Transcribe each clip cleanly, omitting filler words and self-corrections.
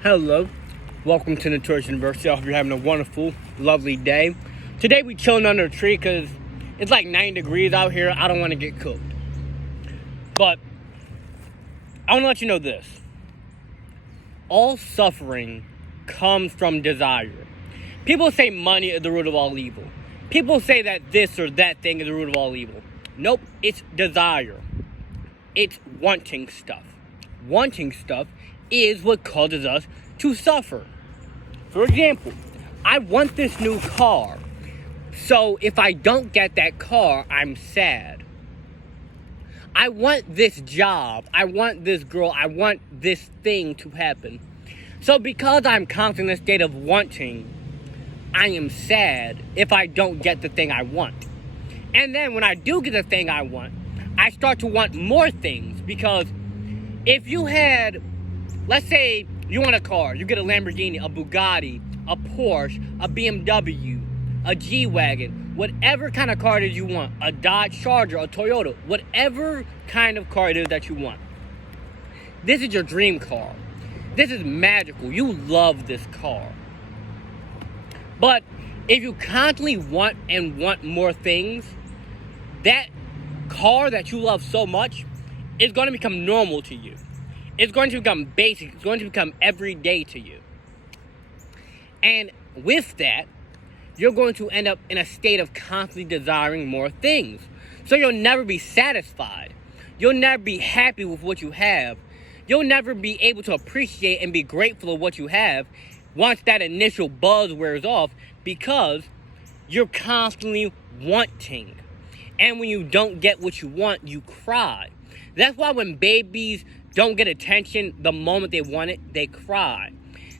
Hello, welcome to Notorious University. I hope you're having a wonderful, lovely day. Today we chilling under a tree because it's like 90 degrees out here. I don't want to get cooked. But I want to let you know this. All suffering comes from desire. People say money is the root of all evil. People say that this or that thing is the root of all evil. Nope, it's desire. It's wanting stuff. Wanting stuff is what causes us to suffer. For example, I want this new car. So if I don't get that car, I'm sad. I want this job. I want this girl. I want this thing to happen. So because I'm constantly in a state of wanting, I am sad if I don't get the thing I want. And then when I do get the thing I want, I start to want more things, because if you had, let's say you want a car, you get a Lamborghini, a Bugatti, a Porsche, a BMW, a G-Wagon, whatever kind of car it is you want, a Dodge Charger, a Toyota, whatever kind of car it is that you want. This is your dream car. This is magical. You love this car. But if you constantly want and want more things, that car that you love so much is going to become normal to you. It's going to become basic. It's going to become everyday to you. And with that, you're going to end up in a state of constantly desiring more things. So you'll never be satisfied. You'll never be happy with what you have. You'll never be able to appreciate and be grateful of what you have once that initial buzz wears off, because you're constantly wanting. And when you don't get what you want, you cry. That's why when babies don't get attention the moment they want it, they cry.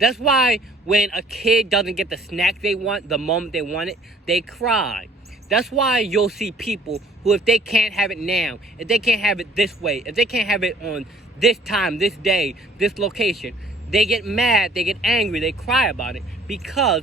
That's why when a kid doesn't get the snack they want the moment they want it, they cry. That's why you'll see people who, if they can't have it now, if they can't have it this way, if they can't have it on this time, this day, this location, they get mad, they get angry, they cry about it, because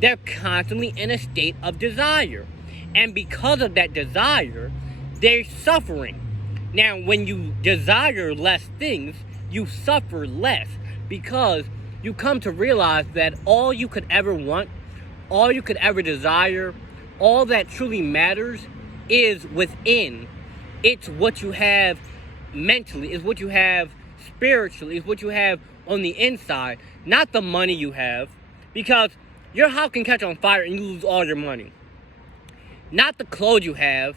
they're constantly in a state of desire. And because of that desire, they're suffering. Now, when you desire less things, you suffer less, because you come to realize that all you could ever want, all you could ever desire, all that truly matters is within. It's what you have mentally, it's what you have spiritually, it's what you have on the inside, not the money you have, because your house can catch on fire and you lose all your money. Not the clothes you have.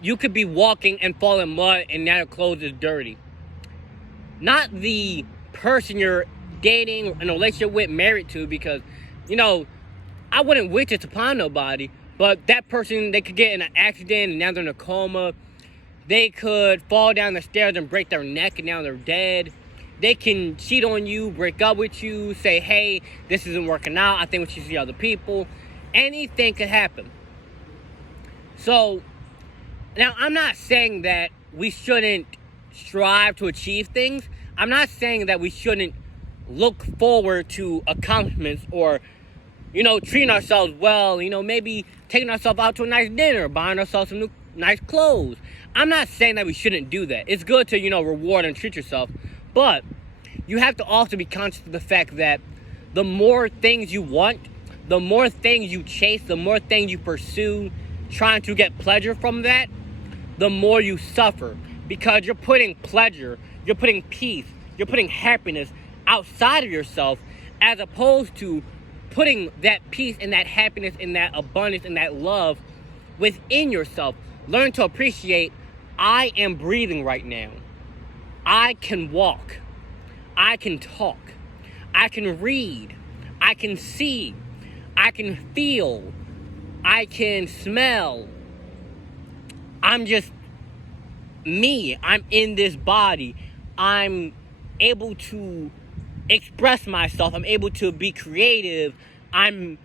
You could be walking and fall in mud and now your clothes is dirty. Not the person you're dating, in a relationship with, married to, because, I wouldn't wish this upon nobody, but that person, they could get in an accident and now they're in a coma. They could fall down the stairs and break their neck and now they're dead. They can cheat on you, break up with you, say, hey, this isn't working out, I think we should see other people. Anything could happen. So, now I'm not saying that we shouldn't strive to achieve things. I'm not saying that we shouldn't look forward to accomplishments, or, treating ourselves well, maybe taking ourselves out to a nice dinner, buying ourselves some new nice clothes. I'm not saying that we shouldn't do that. It's good to, reward and treat yourself. But you have to also be conscious of the fact that the more things you want, the more things you chase, the more things you pursue, trying to get pleasure from that, the more you suffer, because you're putting pleasure, you're putting peace, you're putting happiness outside of yourself, as opposed to putting that peace and that happiness and that abundance and that love within yourself. Learn to appreciate, I am breathing right now. I can walk. I can talk. I can read. I can see. I can feel. I can smell. I'm just me. I'm in this body. I'm able to express myself. I'm able to be creative. I'm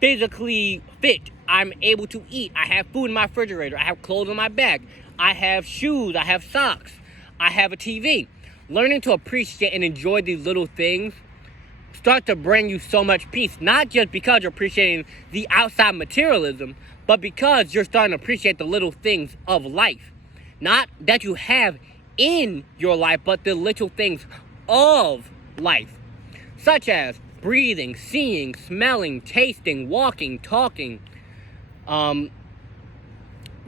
physically fit. I'm able to eat. I have food in my refrigerator. I have clothes on my back. I have shoes. I have socks. I have a TV. Learning to appreciate and enjoy these little things start to bring you so much peace. Not just because you're appreciating the outside materialism, but because you're starting to appreciate the little things of life. Not that you have in your life, but the little things of life. such as breathing, seeing, smelling, tasting, walking, talking,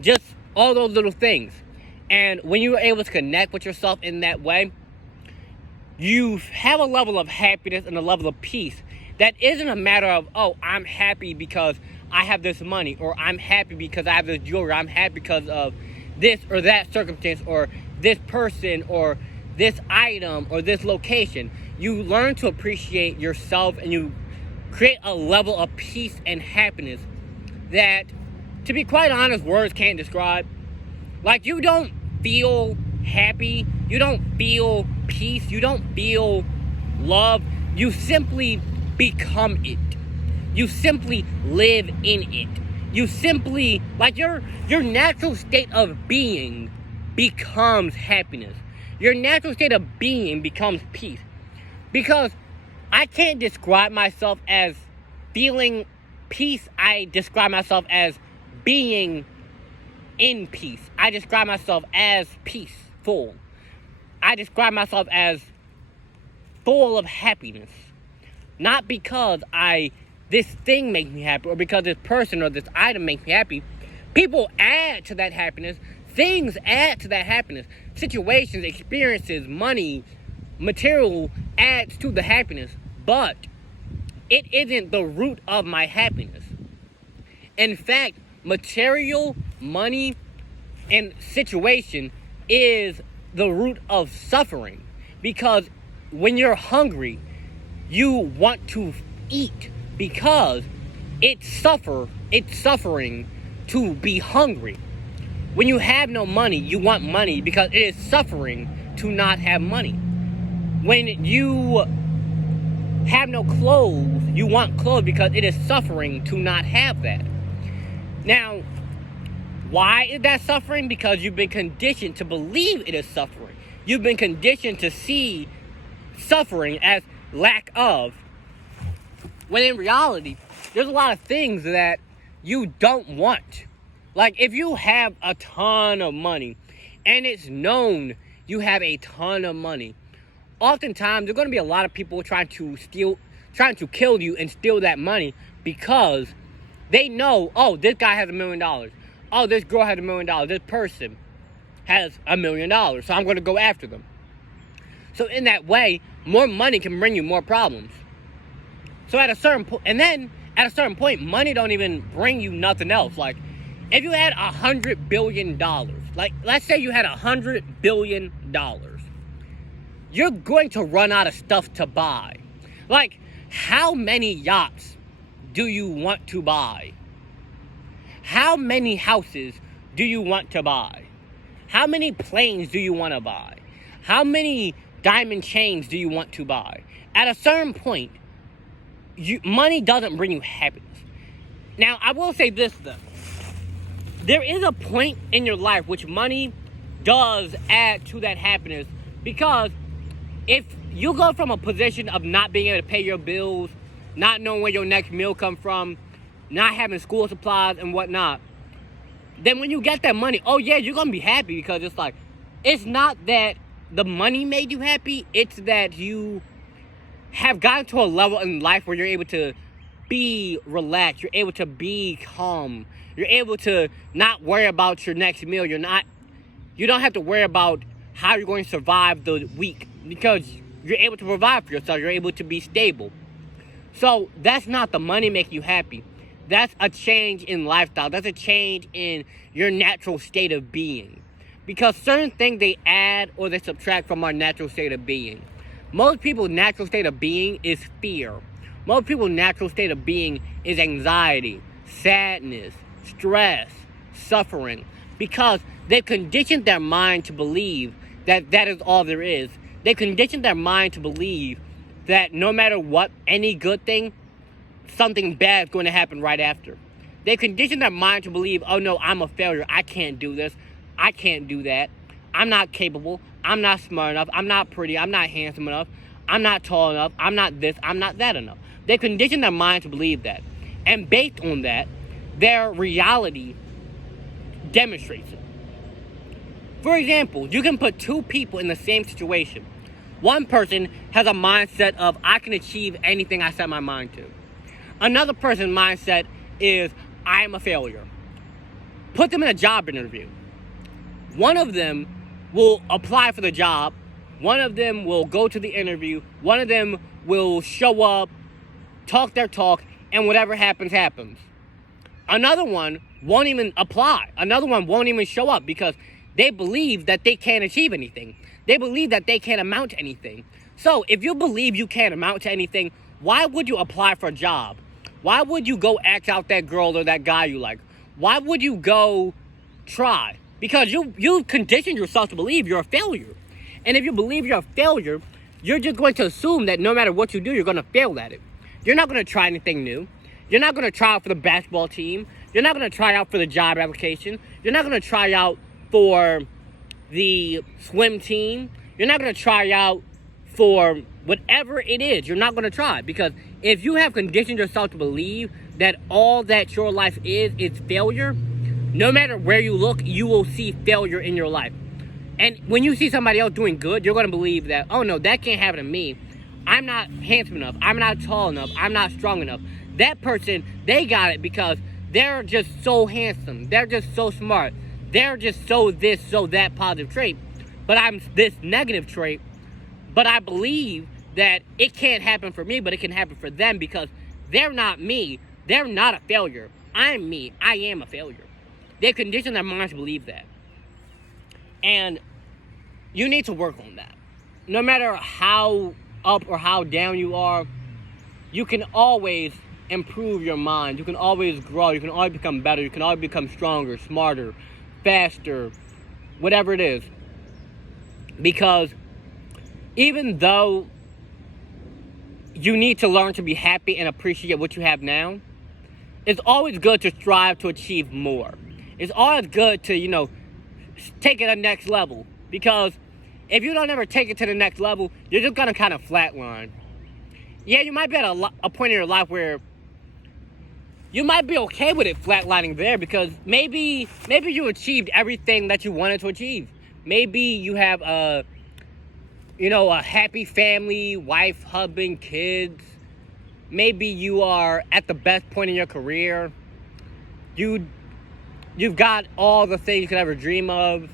just all those little things. And when you are able to connect with yourself in that way, you have a level of happiness and a level of peace that isn't a matter of, oh, I'm happy because I have this money, or I'm happy because I have this jewelry, I'm happy because of this or that circumstance, or this person, or this item, or this location. You learn to appreciate yourself, and you create a level of peace and happiness that, to be quite honest, words can't describe. Like, you don't feel happy, you don't feel peace, you don't feel love. You simply become it. You simply live in it. You simply, like, your natural state of being becomes happiness. Your natural state of being becomes peace. Because I can't describe myself as feeling peace. I describe myself as being in peace. I describe myself as peaceful. I describe myself as full of happiness. Not because this thing makes me happy, or because this person or this item makes me happy. People add to that happiness. Things add to that happiness. Situations, experiences, money, material adds to the happiness. But it isn't the root of my happiness. In fact, material, money, and situation is the root of suffering. Because when you're hungry, you want to eat because it's suffering to be hungry. When you have no money, you want money because it is suffering to not have money. When you have no clothes, you want clothes because it is suffering to not have that. Now, why is that suffering? Because you've been conditioned to believe it is suffering. You've been conditioned to see suffering as lack of, when in reality, there's a lot of things that you don't want. Like, if you have a ton of money, and it's known you have a ton of money, oftentimes there's going to be a lot of people trying to kill you and steal that money, because they know, oh, this guy has $1 million. Oh, this girl has $1 million. This person has $1 million. So I'm going to go after them. So in that way, more money can bring you more problems. So at a certain point, and then at a certain point, money don't even bring you nothing else. Like, if you had $100 billion, like, let's say you had $100 billion, you're going to run out of stuff to buy. Like, how many yachts do you want to buy? How many houses do you want to buy? How many planes do you want to buy? How many diamond chains do you want to buy? At a certain point, money doesn't bring you happiness. Now, I will say this, though. There is a point in your life which money does add to that happiness, because if you go from a position of not being able to pay your bills, not knowing where your next meal comes from, not having school supplies and whatnot, then when you get that money, oh yeah, you're going to be happy, because it's like, it's not that the money made you happy, it's that you have gotten to a level in life where you're able to be relaxed, you're able to be calm, you're able to not worry about your next meal, you don't have to worry about how you're going to survive the week, because you're able to provide for yourself, you're able to be stable. So that's not the money making you happy. That's a change in lifestyle. That's a change in your natural state of being. Because certain things they add or they subtract from our natural state of being. Most people's natural state of being is fear. Most people's natural state of being is anxiety, sadness, stress, suffering. Because they've conditioned their mind to believe that that is all there is. They conditioned their mind to believe that no matter what, any good thing, something bad is going to happen right after. They conditioned their mind to believe, oh no, I'm a failure. I can't do this. I can't do that. I'm not capable. I'm not smart enough. I'm not pretty. I'm not handsome enough. I'm not tall enough. I'm not this. I'm not that enough. They conditioned their mind to believe that. And based on that, their reality demonstrates it. For example, you can put two people in the same situation. One person has a mindset of, I can achieve anything I set my mind to. Another person's mindset is, I am a failure. Put them in a job interview. One of them will apply for the job. One of them will go to the interview. One of them will show up, talk their talk, and whatever happens, happens. Another one won't even apply. Another one won't even show up because they believe that they can't achieve anything. They believe that they can't amount to anything. So if you believe you can't amount to anything, why would you apply for a job? Why would you go ask out that girl or that guy you like? Why would you go try? Because you conditioned yourself to believe you're a failure. And if you believe you're a failure, you're just going to assume that no matter what you do, you're going to fail at it. You're not going to try anything new. You're not going to try out for the basketball team. You're not going to try out for the job application. You're not going to try out for the swim team. You're not going to try out for whatever it is. You're not going to try, because if you have conditioned yourself to believe that all that your life is failure, no matter where you look, you will see failure in your life. And when you see somebody else doing good, you're going to believe that, oh no, that can't happen to me. I'm not handsome enough. I'm not tall enough. I'm not strong enough. That person, they got it because they're just so handsome. They're just so smart. They're just so this, so that positive trait. But I'm this negative trait. But I believe that it can't happen for me, but it can happen for them because they're not me. They're not a failure. I'm me. I am a failure. They condition their minds to believe that. And you need to work on that. No matter how up or how down you are, you can always improve your mind. You can always grow. You can always become better. You can always become stronger, smarter, faster, whatever it is. Because even though you need to learn to be happy and appreciate what you have now, it's always good to strive to achieve more. It's always good to, take it to the next level. Because if you don't ever take it to the next level, you're just going to kind of flatline. Yeah, you might be at a point in your life where you might be okay with it flatlining there, because maybe you achieved everything that you wanted to achieve. Maybe you have a happy family, wife, husband, kids. Maybe you are at the best point in your career. You've got all the things you could ever dream of.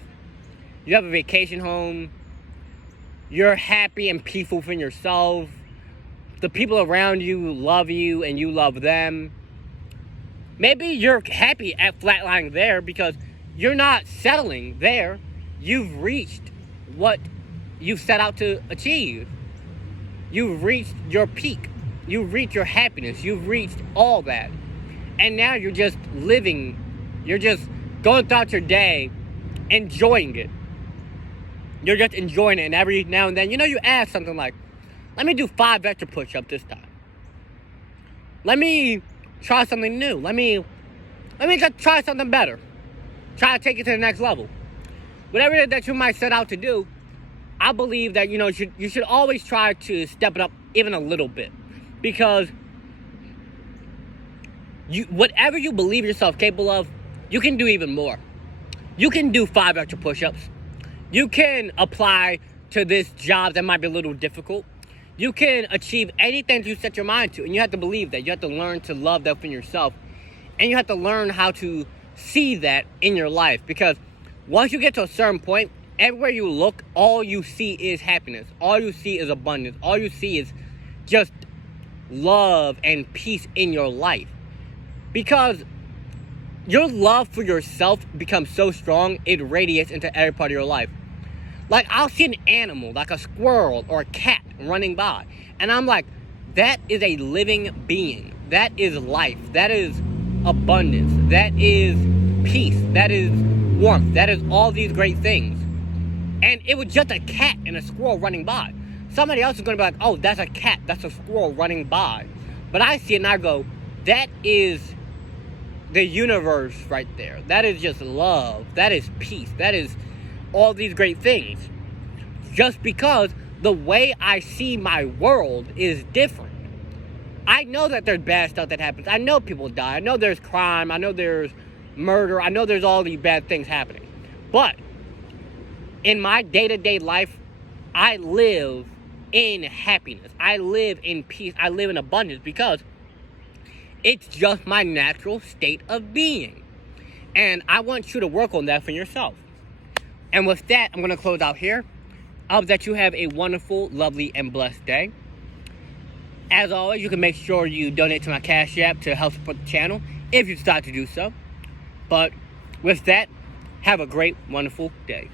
You have a vacation home. You're happy and peaceful within yourself. The people around you love you and you love them. Maybe you're happy at flatlining there because you're not settling there. You've reached what you've set out to achieve. You've reached your peak. You've reached your happiness. You've reached all that. And now you're just living. You're just going throughout your day, enjoying it. You're just enjoying it. And every now and then, you ask something like, let me do 5 extra push-ups this time. Let me try something new. Let me just try something better. Try to take it to the next level. Whatever it is that you might set out to do, I believe that, you should always try to step it up even a little bit. Because whatever you believe yourself capable of, you can do even more. You can do 5 extra push-ups. You can apply to this job that might be a little difficult. You can achieve anything that you set your mind to. And you have to believe that. You have to learn to love that in yourself. And you have to learn how to see that in your life. Because once you get to a certain point, everywhere you look, all you see is happiness. All you see is abundance. All you see is just love and peace in your life. Because your love for yourself becomes so strong, it radiates into every part of your life. Like, I'll see an animal, like a squirrel or a cat running by, and I'm like, that is a living being. That is life. That is abundance. That is peace. That is warmth. That is all these great things. And it was just a cat and a squirrel running by. Somebody else is going to be like, oh, that's a cat. That's a squirrel running by. But I see it and I go, that is the universe right there. That is just love. That is peace. That is all these great things. Just because the way I see my world is different. I know that there's bad stuff that happens. I know people die. I know there's crime. I know there's murder. I know there's all these bad things happening. But in my day-to-day life, I live in happiness. I live in peace. I live in abundance because it's just my natural state of being. And I want you to work on that for yourself. And with that, I'm going to close out here. I hope that you have a wonderful, lovely, and blessed day. As always, you can make sure you donate to my Cash App to help support the channel if you decide to do so. But with that, have a great, wonderful day.